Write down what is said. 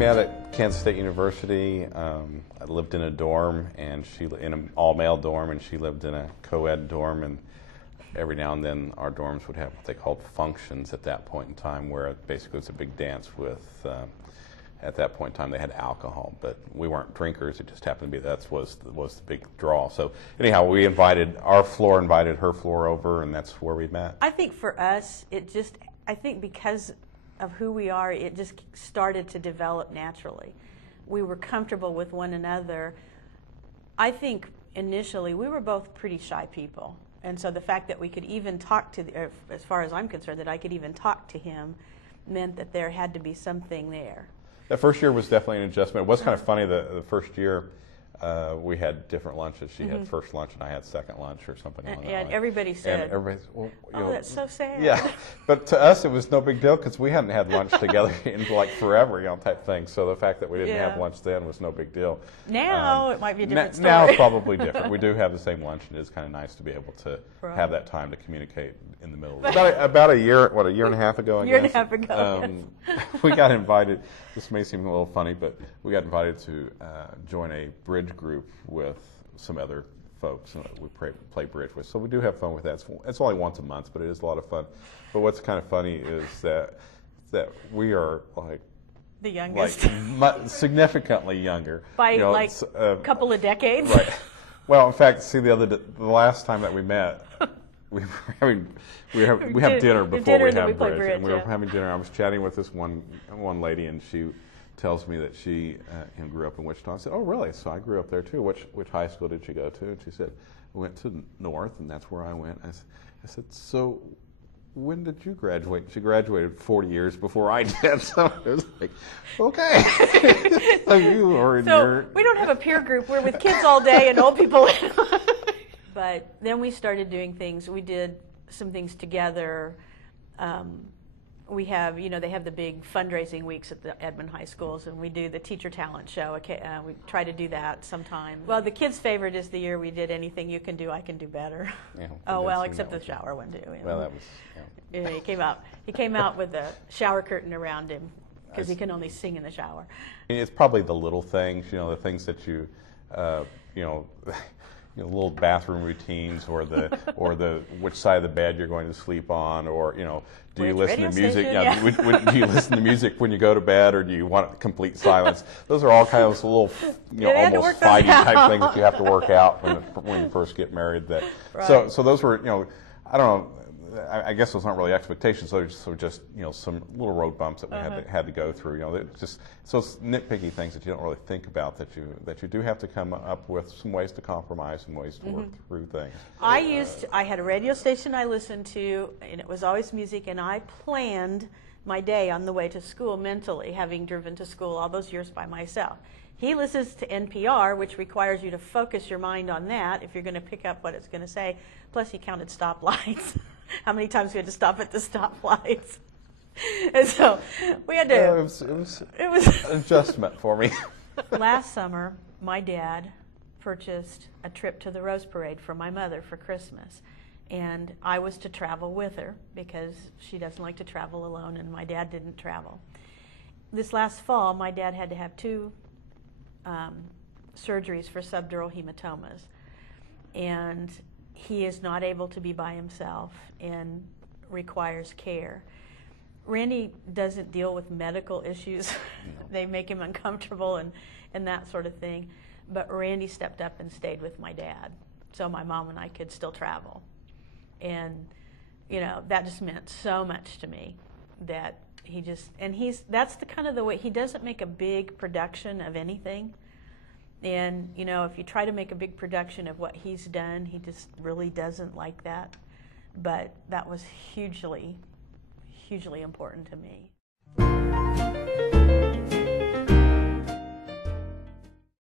met at Kansas State University. I lived in a dorm, and she in an all-male dorm, and she lived in a co-ed dorm. And every now and then, our dorms would have what they called functions at that point in time, where basically it was a big dance with. At that point in time, they had alcohol, but we weren't drinkers. It just happened to be that was the big draw. So anyhow, our floor invited her floor over, and that's where we met. I think for us, I think because of who we are, it just started to develop naturally. We were comfortable with one another. I think initially we were both pretty shy people, and so the fact that we could even talk as far as I'm concerned, that I could even talk to him, meant that there had to be something there. That first year was definitely an adjustment. It was kind of funny, the first year we had different lunches. She had first lunch and I had second lunch or something like that. And everybody said, and everybody's, well, that's so sad. Yeah, but to us it was no big deal because we hadn't had lunch together in like forever, type thing. So the fact that we didn't have lunch then was no big deal. Now it might be a different story. Now it's probably different. We do have the same lunch, and it's kind of nice to be able to have that time to communicate in the middle. About a year and a half ago, I guess. A year and a half ago, we got invited. This may seem a little funny, but we got invited to join a bridge group with some other folks we play bridge with. So we do have fun with that. It's only once a month, but it is a lot of fun. But what's kind of funny is that we are like the youngest, significantly younger by a couple of decades. Right. Well, in fact, see the last time that we met. We have dinner before we have bridge, and we were having dinner. I was chatting with this one lady, and she tells me that she grew up in Wichita. I said, "Oh, really?" So I grew up there too. Which high school did you go to? And she said, "I went to North, and that's where I went." I said, "So when did you graduate?" She graduated 40 years before I did. So it was like, okay. So you are in your. We don't have a peer group. We're with kids all day and old people. But then we started doing things. We did some things together. We have, they have the big fundraising weeks at the Edmond High Schools, and we do the teacher talent show. Okay, we try to do that sometime. Well, the kids' favorite is the year we did Anything You Can Do, I Can Do Better. Yeah, except the shower one too. Well, that was. Yeah. He came out with a shower curtain around him because he can only sing in the shower. It's probably the little things, the things that you, little bathroom routines, or the which side of the bed you're going to sleep on, or do you listen to music? Do you listen to music when you go to bed, or do you want complete silence? Those are all kind of little, almost fighty type things that you have to work out when you first get married. So those were, I don't know. I guess those aren't really expectations. Those are just some little road bumps that we had to go through. It's nitpicky things that you don't really think about that you do have to come up with some ways to compromise and ways to work through things. I had a radio station I listened to, and it was always music, and I planned my day on the way to school mentally, having driven to school all those years by myself. He listens to NPR, which requires you to focus your mind on that if you're going to pick up what it's going to say. Plus, he counted stoplights. How many times we had to stop at the stoplights. And so we had to. It was an adjustment for me. Last summer, my dad purchased a trip to the Rose Parade for my mother for Christmas. And I was to travel with her because she doesn't like to travel alone, and my dad didn't travel. This last fall, my dad had to have 2 surgeries for subdural hematomas. And he is not able to be by himself and requires care. Randy doesn't deal with medical issues. They make him uncomfortable and that sort of thing. But Randy stepped up and stayed with my dad, so my mom and I could still travel. And that just meant so much to me that that's the kind of the way he doesn't make a big production of anything. And, if you try to make a big production of what he's done, he just really doesn't like that. But that was hugely, hugely important to me.